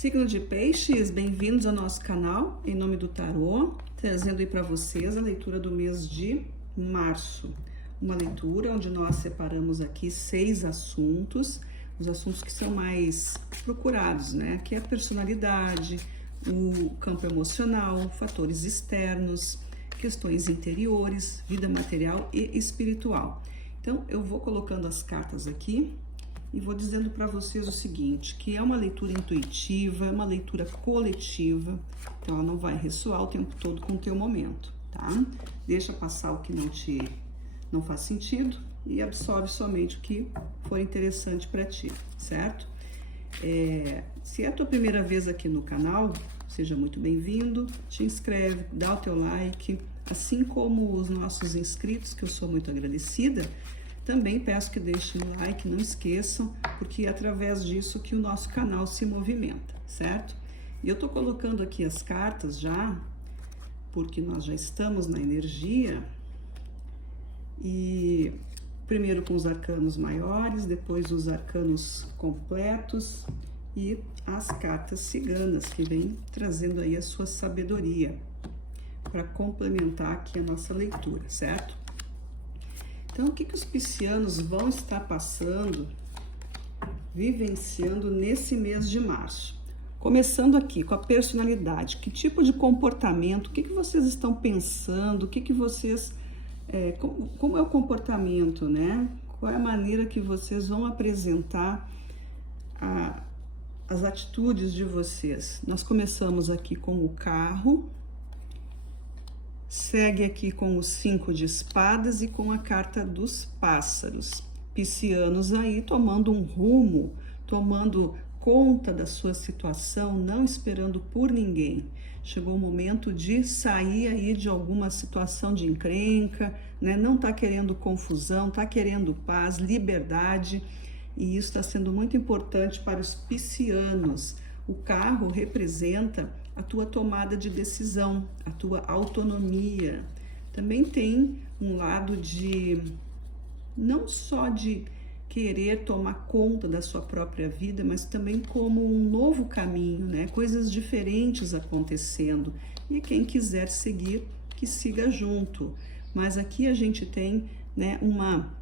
Signo de Peixes, bem-vindos ao nosso canal, em nome do Tarô, trazendo aí para vocês a leitura do mês de março. Uma leitura onde nós separamos aqui 6 assuntos, os assuntos que são mais procurados, né? Que é a personalidade, o campo emocional, fatores externos, questões interiores, vida material e espiritual. Então, eu vou colocando as cartas aqui e vou dizendo para vocês o seguinte, que é uma leitura intuitiva, é uma leitura coletiva, então ela não vai ressoar o tempo todo com o teu momento, tá? Deixa passar o que não faz sentido e absorve somente o que for interessante para ti, certo? Se é a tua primeira vez aqui no canal, seja muito bem-vindo, te inscreve, dá o teu like, assim como os nossos inscritos, que eu sou muito agradecida. Também peço que deixem o like, não esqueçam, porque é através disso que o nosso canal se movimenta, certo? E eu tô colocando aqui as cartas já, porque nós já estamos na energia, e primeiro com os arcanos maiores, depois os arcanos completos e as cartas ciganas, que vem trazendo aí a sua sabedoria para complementar aqui a nossa leitura, certo? Então, o que os piscianos vão estar passando, vivenciando nesse mês de março? Começando aqui com a personalidade, que tipo de comportamento, o que vocês estão pensando, o que vocês, como é o comportamento, né? Qual é a maneira que vocês vão apresentar as atitudes de vocês? Nós começamos aqui com o carro, segue aqui com o 5 de espadas e com a carta dos pássaros. Piscianos aí tomando um rumo, tomando conta da sua situação, não esperando por ninguém. Chegou o momento de sair aí de alguma situação de encrenca, né? Não tá querendo confusão, tá querendo paz, liberdade, e isso está sendo muito importante para os piscianos. O carro representa a tua tomada de decisão, a tua autonomia. Também tem um lado de, não só de querer tomar conta da sua própria vida, mas também como um novo caminho, né? Coisas diferentes acontecendo. E quem quiser seguir, que siga junto. Mas aqui a gente tem, né, uma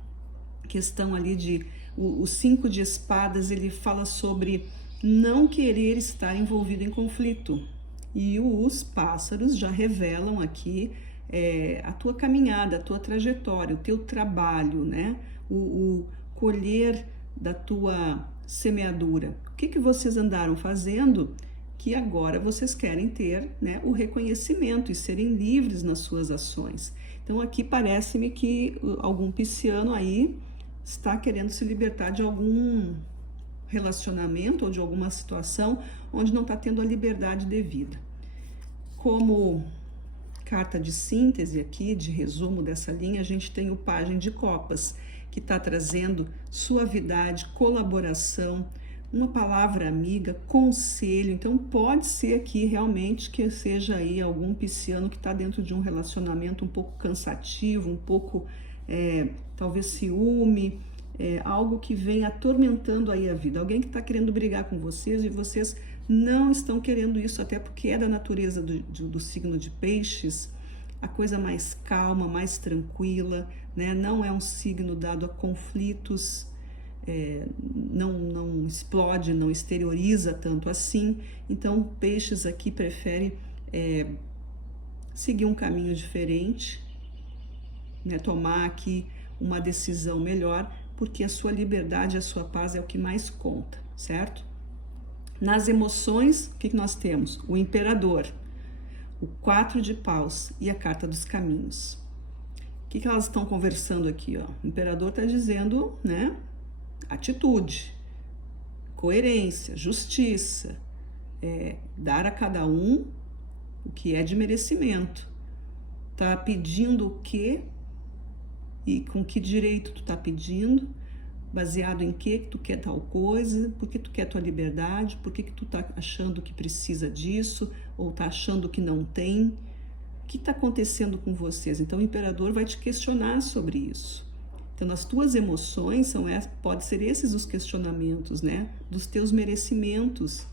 questão ali de... O 5 de espadas, ele fala sobre não querer estar envolvido em conflito. E os pássaros já revelam aqui a tua caminhada, a tua trajetória, o teu trabalho, né? O colher da tua semeadura. O que vocês andaram fazendo que agora vocês querem ter, né, o reconhecimento e serem livres nas suas ações. Então aqui parece-me que algum pisciano aí está querendo se libertar de algum relacionamento ou de alguma situação onde não está tendo a liberdade devida. Como carta de síntese aqui, de resumo dessa linha, a gente tem o Pajem de Copas, que está trazendo suavidade, colaboração, uma palavra amiga, conselho. Então pode ser aqui realmente que seja aí algum pisciano que está dentro de um relacionamento um pouco cansativo, um pouco talvez ciúme, algo que vem atormentando aí a vida, alguém que está querendo brigar com vocês e vocês não estão querendo isso, até porque é da natureza do signo de Peixes, a coisa mais calma, mais tranquila, né? Não é um signo dado a conflitos, não explode, não exterioriza tanto assim. Então, Peixes aqui prefere seguir um caminho diferente, né? Tomar aqui uma decisão melhor, porque a sua liberdade, a sua paz é o que mais conta, certo? Nas emoções, o que nós temos? O Imperador, o 4 de paus e a carta dos caminhos. O que elas estão conversando aqui, ó? O Imperador está dizendo, né? Atitude, coerência, justiça, dar a cada um o que é de merecimento. Tá pedindo o quê? E com que direito tu tá pedindo, baseado em que tu quer tal coisa, por que tu quer tua liberdade, por que tu tá achando que precisa disso, ou tá achando que não tem, o que tá acontecendo com vocês? Então o Imperador vai te questionar sobre isso. Então as tuas emoções pode ser esses os questionamentos, né, dos teus merecimentos,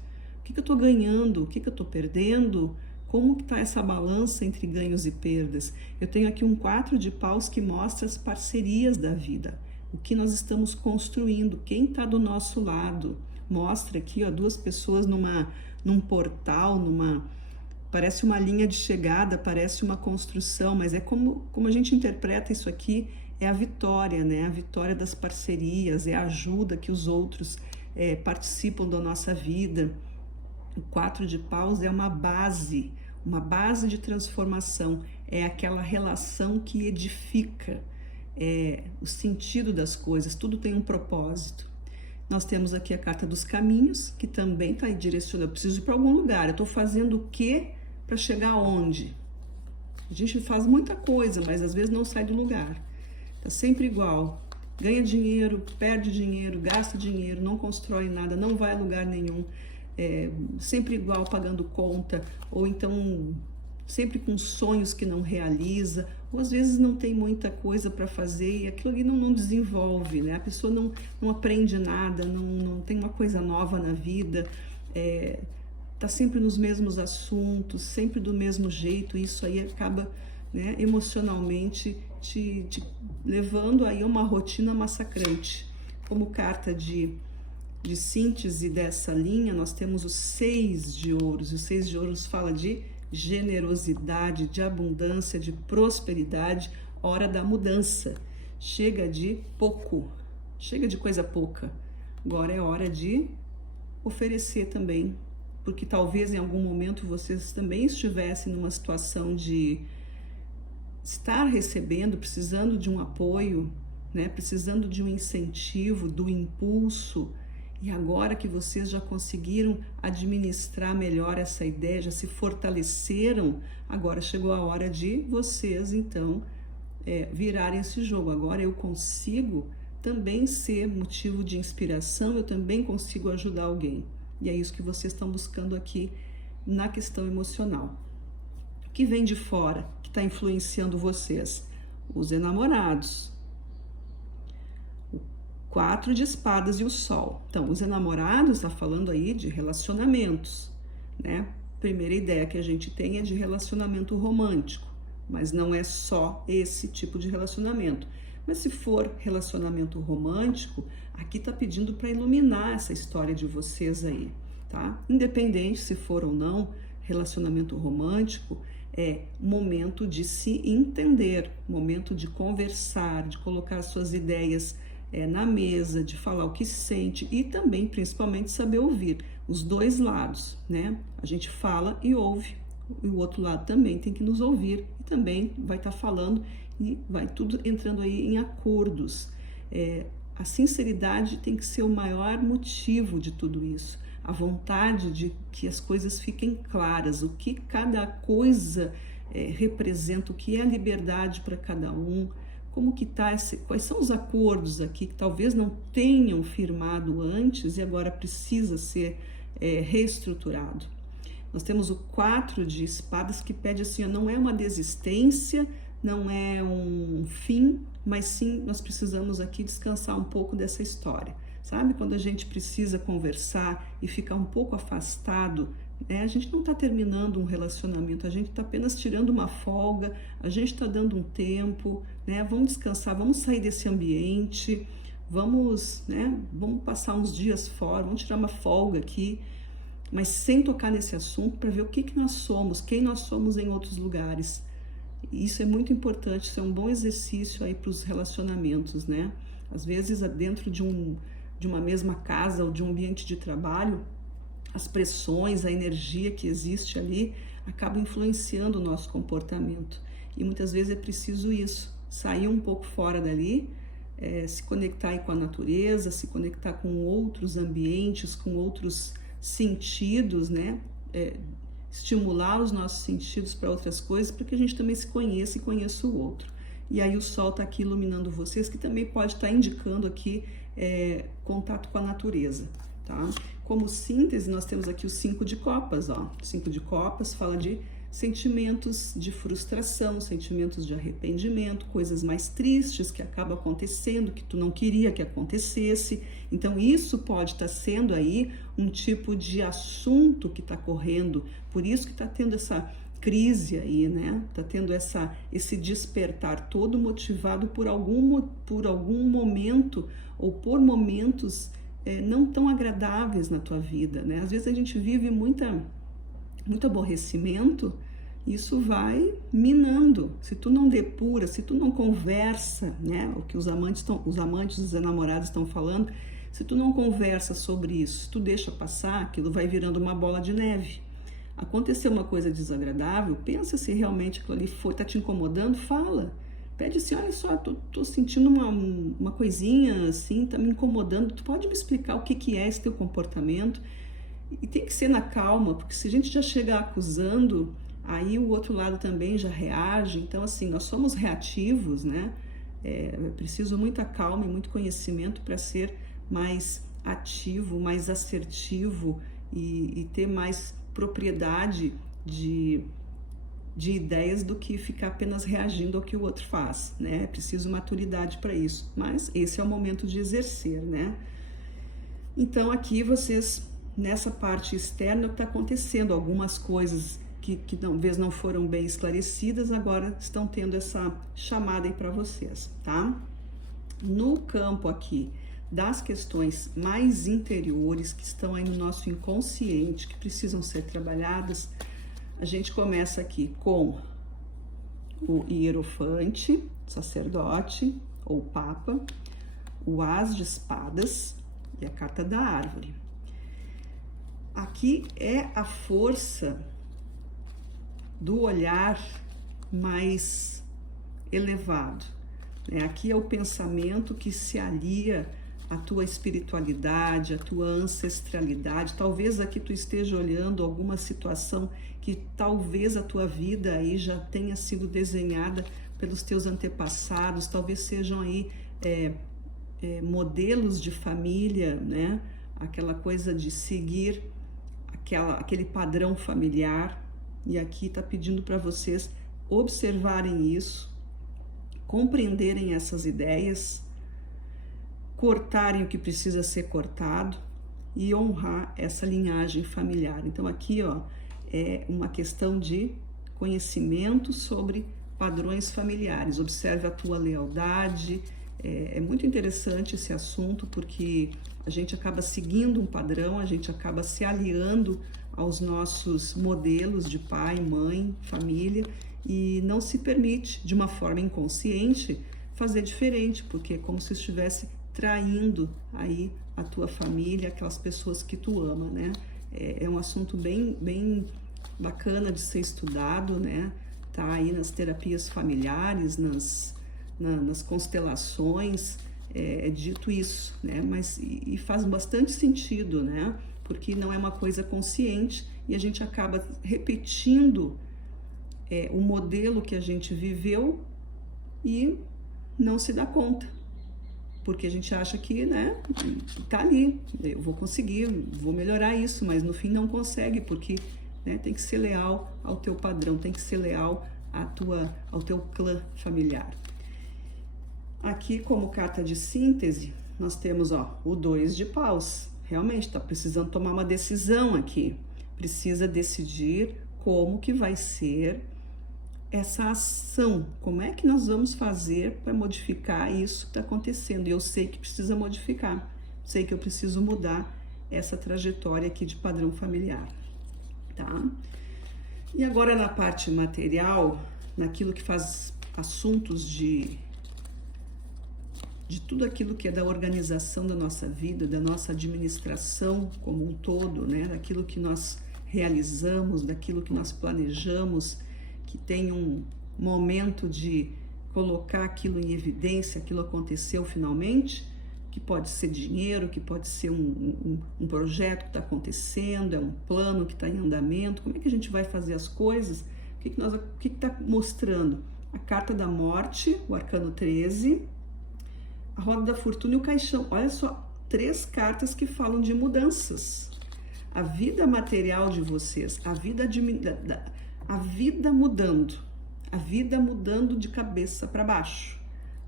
que eu estou ganhando? O que eu estou perdendo? Como que está essa balança entre ganhos e perdas? Eu tenho aqui um 4 de paus que mostra as parcerias da vida, o que nós estamos construindo, quem está do nosso lado. Mostra aqui, ó, duas pessoas num portal, parece uma linha de chegada, parece uma construção, mas é como a gente interpreta isso aqui, é a vitória, né? A vitória das parcerias, é a ajuda que os outros participam da nossa vida. O 4 de paus é uma base de transformação, é aquela relação que edifica, o sentido das coisas, tudo tem um propósito. Nós temos aqui a carta dos caminhos, que também está direcionando, eu preciso ir para algum lugar, eu estou fazendo o que para chegar aonde? A gente faz muita coisa, mas às vezes não sai do lugar, está sempre igual, ganha dinheiro, perde dinheiro, gasta dinheiro, não constrói nada, não vai a lugar nenhum, sempre igual, pagando conta, ou então sempre com sonhos que não realiza, ou às vezes não tem muita coisa para fazer e aquilo ali não desenvolve, né? A pessoa não aprende nada, não tem uma coisa nova na vida, tá sempre nos mesmos assuntos, sempre do mesmo jeito, e isso aí acaba, né, emocionalmente te levando aí a uma rotina massacrante. Como carta de síntese dessa linha, nós temos o 6 de ouros, e o 6 de ouros fala de generosidade, de abundância, de prosperidade, hora da mudança. Chega de pouco, chega de coisa pouca. Agora é hora de oferecer também, porque talvez em algum momento vocês também estivessem numa situação de estar recebendo, precisando de um apoio, né? Precisando de um incentivo, do impulso. E agora que vocês já conseguiram administrar melhor essa ideia, já se fortaleceram, agora chegou a hora de vocês, então, virarem esse jogo. Agora eu consigo também ser motivo de inspiração, eu também consigo ajudar alguém. E é isso que vocês estão buscando aqui na questão emocional. O que vem de fora, que está influenciando vocês? Os enamorados. 4 de espadas e o sol. Então, os enamorados está falando aí de relacionamentos, né? Primeira ideia que a gente tem é de relacionamento romântico, mas não é só esse tipo de relacionamento. Mas se for relacionamento romântico, aqui tá pedindo para iluminar essa história de vocês aí, tá? Independente se for ou não relacionamento romântico, é momento de se entender, momento de conversar, de colocar suas ideias na mesa, de falar o que sente e também, principalmente, saber ouvir os dois lados, né? A gente fala e ouve, e o outro lado também tem que nos ouvir e também vai estar falando e vai tudo entrando aí em acordos. A sinceridade tem que ser o maior motivo de tudo isso, a vontade de que as coisas fiquem claras, o que cada coisa representa, o que é a liberdade para cada um, como que tá quais são os acordos aqui que talvez não tenham firmado antes e agora precisa ser reestruturado. Nós temos o 4 de espadas que pede assim, não é uma desistência, não é um fim, mas sim nós precisamos aqui descansar um pouco dessa história. Sabe, quando a gente precisa conversar e ficar um pouco afastado, né? A gente não está terminando um relacionamento, a gente está apenas tirando uma folga, a gente está dando um tempo, né? Vamos descansar, vamos sair desse ambiente, vamos passar uns dias fora, vamos tirar uma folga aqui, mas sem tocar nesse assunto para ver o que nós somos, quem nós somos em outros lugares. Isso é muito importante, isso é um bom exercício aí para os relacionamentos, né? Às vezes, dentro de uma mesma casa ou de um ambiente de trabalho, as pressões, a energia que existe ali acaba influenciando o nosso comportamento. E muitas vezes é preciso isso, sair um pouco fora dali, se conectar aí com a natureza, se conectar com outros ambientes, com outros sentidos, né? Estimular os nossos sentidos para outras coisas, para que a gente também se conheça e conheça o outro. E aí o sol está aqui iluminando vocês, que também pode estar indicando aqui contato com a natureza, tá? Como síntese, nós temos aqui o 5 de copas, ó. 5 de copas fala de sentimentos de frustração, sentimentos de arrependimento, coisas mais tristes que acabam acontecendo, que tu não queria que acontecesse. Então isso pode estar sendo aí um tipo de assunto que está correndo, por isso que está tendo essa crise aí, né? Tá tendo esse despertar todo motivado por algum momento ou por momentos não tão agradáveis na tua vida, né? Às vezes a gente vive muito aborrecimento, isso vai minando. Se tu não depura, se tu não conversa, né? O que os amantes, os namorados estão falando, se tu não conversa sobre isso, se tu deixa passar, aquilo vai virando uma bola de neve. Aconteceu uma coisa desagradável, pensa se realmente aquilo ali tá te incomodando, fala. Pede assim, olha só, tô sentindo uma coisinha assim, tá me incomodando, tu pode me explicar o que é esse teu comportamento? E tem que ser na calma, porque se a gente já chegar acusando, aí o outro lado também já reage. Então assim, nós somos reativos, né? É preciso muita calma e muito conhecimento para ser mais ativo, mais assertivo e ter mais propriedade de ideias do que ficar apenas reagindo ao que o outro faz, né? É preciso maturidade para isso, mas esse é o momento de exercer, né? Então aqui vocês, nessa parte externa, está acontecendo algumas coisas que talvez não foram bem esclarecidas, agora estão tendo essa chamada aí para vocês, tá? No campo aqui das questões mais interiores que estão aí no nosso inconsciente, que precisam ser trabalhadas, a gente começa aqui com o hierofante, sacerdote ou papa, o as de espadas e a carta da árvore. Aqui é a força do olhar mais elevado, né? Aqui é o pensamento que se alia a tua espiritualidade, a tua ancestralidade. Talvez aqui tu esteja olhando alguma situação que talvez a tua vida aí já tenha sido desenhada pelos teus antepassados, talvez sejam aí modelos de família, né? Aquela coisa de seguir aquele padrão familiar. E aqui está pedindo para vocês observarem isso, compreenderem essas ideias, cortarem o que precisa ser cortado e honrar essa linhagem familiar. Então aqui, ó, é uma questão de conhecimento sobre padrões familiares. Observe a tua lealdade. É muito interessante esse assunto, porque a gente acaba seguindo um padrão, a gente acaba se aliando aos nossos modelos de pai, mãe, família, e não se permite, de uma forma inconsciente, fazer diferente, porque é como se estivesse traindo aí a tua família, aquelas pessoas que tu ama, né? É um assunto bem bacana de ser estudado, né? Tá aí nas terapias familiares, nas constelações, é dito isso, né? Mas e faz bastante sentido, né? Porque não é uma coisa consciente e a gente acaba repetindo o modelo que a gente viveu e não se dá conta. Porque a gente acha que, né, tá ali, eu vou conseguir, vou melhorar isso, mas no fim não consegue, porque, né, tem que ser leal ao teu padrão, tem que ser leal ao teu clã familiar. Aqui, como carta de síntese, nós temos, ó, o 2 de paus. Realmente, tá precisando tomar uma decisão aqui. Precisa decidir como que vai ser essa ação, como é que nós vamos fazer para modificar isso que está acontecendo. E eu sei que precisa modificar, sei que eu preciso mudar essa trajetória aqui de padrão familiar, tá? E agora na parte material, naquilo que faz assuntos de tudo aquilo que é da organização da nossa vida, da nossa administração como um todo, né? Daquilo que nós realizamos, daquilo que nós planejamos, que tem um momento de colocar aquilo em evidência, aquilo aconteceu finalmente, que pode ser dinheiro, que pode ser um projeto que está acontecendo, é um plano que está em andamento. Como é que a gente vai fazer as coisas? O que está mostrando? A carta da morte, o arcano 13, a roda da fortuna e o caixão. Olha só, 3 cartas que falam de mudanças. A vida material de vocês, a vida a vida mudando de cabeça para baixo.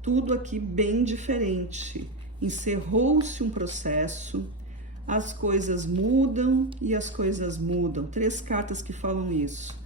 Tudo aqui bem diferente. Encerrou-se um processo, as coisas mudam e as coisas mudam. 3 cartas que falam isso,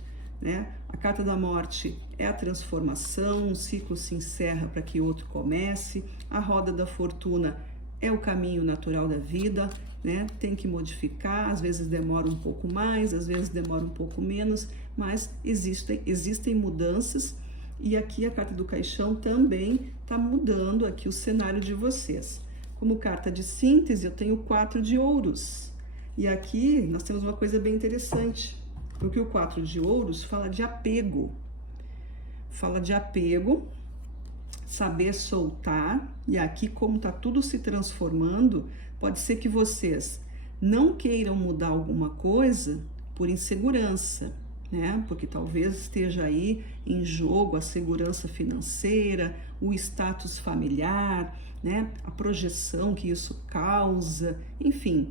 né? A carta da morte é a transformação, um ciclo se encerra para que outro comece. A roda da fortuna é o caminho natural da vida, né? Tem que modificar, às vezes demora um pouco mais, às vezes demora um pouco menos, mas existem mudanças. E aqui a carta do caixão também está mudando aqui o cenário de vocês. Como carta de síntese, eu tenho 4 de ouros. E aqui nós temos uma coisa bem interessante, porque o 4 de ouros fala de apego. Fala de apego, saber soltar. E aqui, como está tudo se transformando, pode ser que vocês não queiram mudar alguma coisa por insegurança, né? Porque talvez esteja aí em jogo a segurança financeira, o status familiar, né? A projeção que isso causa, enfim,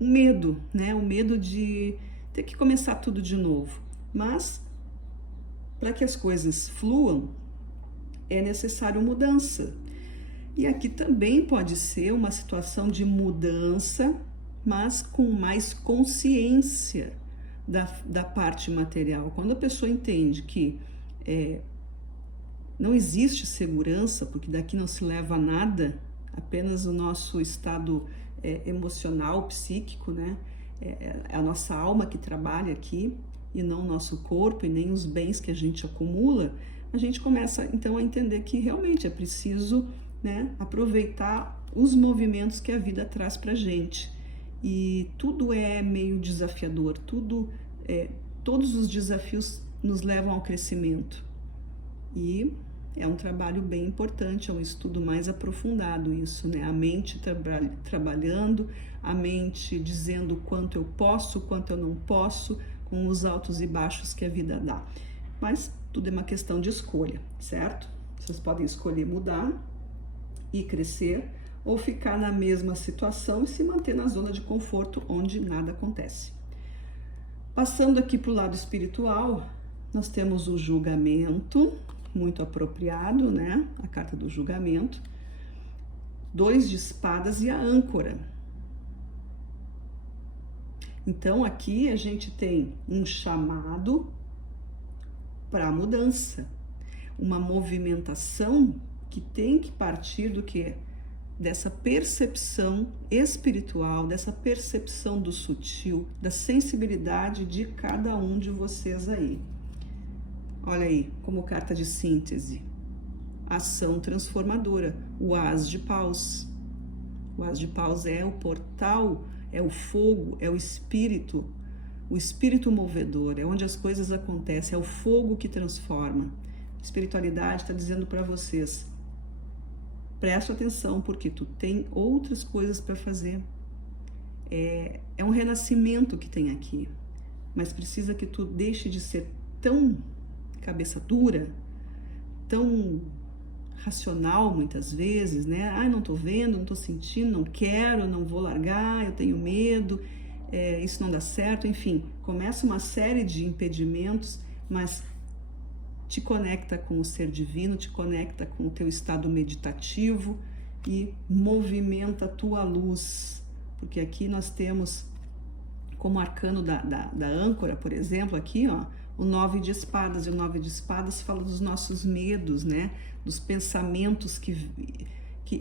o medo, né? O medo de ter que começar tudo de novo. Mas, para que as coisas fluam, é necessário mudança. E aqui também pode ser uma situação de mudança, mas com mais consciência da parte material. Quando a pessoa entende que não existe segurança, porque daqui não se leva nada, apenas o nosso estado emocional, psíquico, né? É a nossa alma que trabalha aqui, e não o nosso corpo, e nem os bens que a gente acumula, a gente começa então a entender que realmente é preciso, né, aproveitar os movimentos que a vida traz pra gente. E tudo é meio desafiador, todos os desafios nos levam ao crescimento. E é um trabalho bem importante, é um estudo mais aprofundado isso, né? A mente trabalhando, a mente dizendo quanto eu posso, quanto eu não posso, com os altos e baixos que a vida dá. Mas tudo é uma questão de escolha, certo? Vocês podem escolher mudar e crescer, ou ficar na mesma situação e se manter na zona de conforto onde nada acontece. Passando aqui para o lado espiritual, nós temos o julgamento, muito apropriado, né? A carta do julgamento, 2 de espadas e a âncora. Então aqui a gente tem um chamado para a mudança, uma movimentação que tem que partir do quê? Dessa percepção espiritual, dessa percepção do sutil, da sensibilidade de cada um de vocês aí. Olha aí, como carta de síntese, ação transformadora, o As de Paus. O As de Paus é o portal, é o fogo, é o espírito movedor, é onde as coisas acontecem, é o fogo que transforma. A espiritualidade está dizendo para vocês, preste atenção, porque tu tem outras coisas para fazer. É um renascimento que tem aqui, mas precisa que tu deixe de ser tão cabeça dura, tão racional muitas vezes, né? Ah, não tô vendo, não tô sentindo, não quero, não vou largar, eu tenho medo, isso não dá certo, enfim. Começa uma série de impedimentos, mas te conecta com o ser divino, te conecta com o teu estado meditativo e movimenta a tua luz. Porque aqui nós temos, como arcano da âncora, por exemplo, aqui, ó, o 9 de espadas. E o 9 de espadas fala dos nossos medos, né? Dos pensamentos que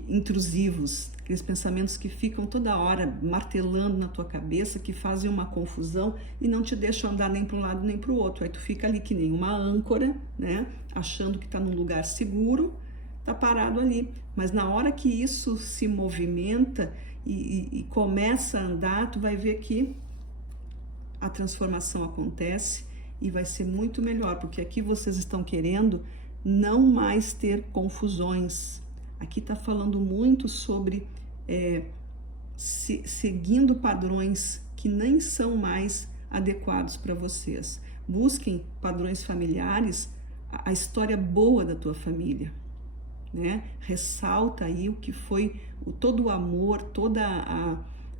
intrusivos, aqueles pensamentos que ficam toda hora martelando na tua cabeça, que fazem uma confusão e não te deixam andar nem para um lado nem para o outro. Aí tu fica ali que nem uma âncora, né? Achando que está num lugar seguro, tá parado ali. Mas na hora que isso se movimenta e começa a andar, tu vai ver que a transformação acontece e vai ser muito melhor, porque aqui vocês estão querendo não mais ter confusões. Aqui está falando muito sobre seguindo padrões que nem são mais adequados para vocês. Busquem padrões familiares, a história boa da tua família, né? Ressalta aí o que foi todo o amor, toda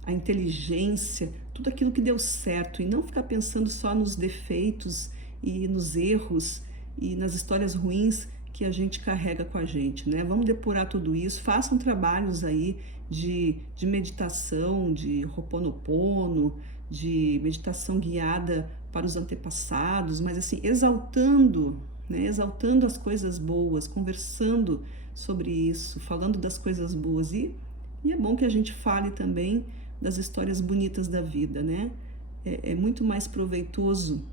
a inteligência, tudo aquilo que deu certo e não ficar pensando só nos defeitos e nos erros e nas histórias ruins que a gente carrega com a gente, né? Vamos depurar tudo isso, façam trabalhos aí de meditação, de Ho'oponopono, de meditação guiada para os antepassados, mas assim, exaltando, né? Exaltando as coisas boas, conversando sobre isso, falando das coisas boas. E é bom que a gente fale também das histórias bonitas da vida, né? É muito mais proveitoso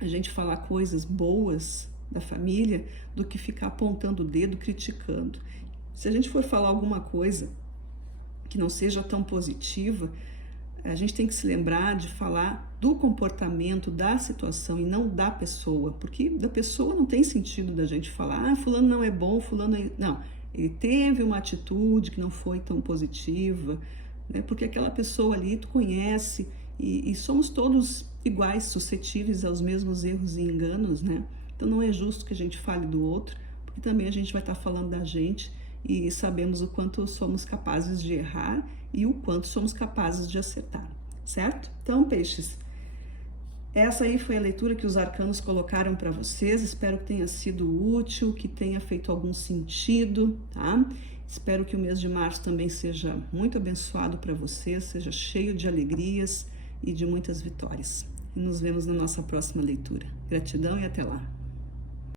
a gente falar coisas boas da família do que ficar apontando o dedo, criticando. Se a gente for falar alguma coisa que não seja tão positiva, a gente tem que se lembrar de falar do comportamento, da situação e não da pessoa, porque da pessoa não tem sentido da gente falar, fulano não é bom, fulano é... Não, ele teve uma atitude que não foi tão positiva, né? Porque aquela pessoa ali tu conhece e somos todos iguais, suscetíveis aos mesmos erros e enganos, né? Então não é justo que a gente fale do outro, porque também a gente vai estar falando da gente e sabemos o quanto somos capazes de errar e o quanto somos capazes de acertar, certo? Então, peixes, essa aí foi a leitura que os arcanos colocaram para vocês. Espero que tenha sido útil, que tenha feito algum sentido, tá? Espero que o mês de março também seja muito abençoado para vocês, seja cheio de alegrias e de muitas vitórias. E nos vemos na nossa próxima leitura. Gratidão e até lá!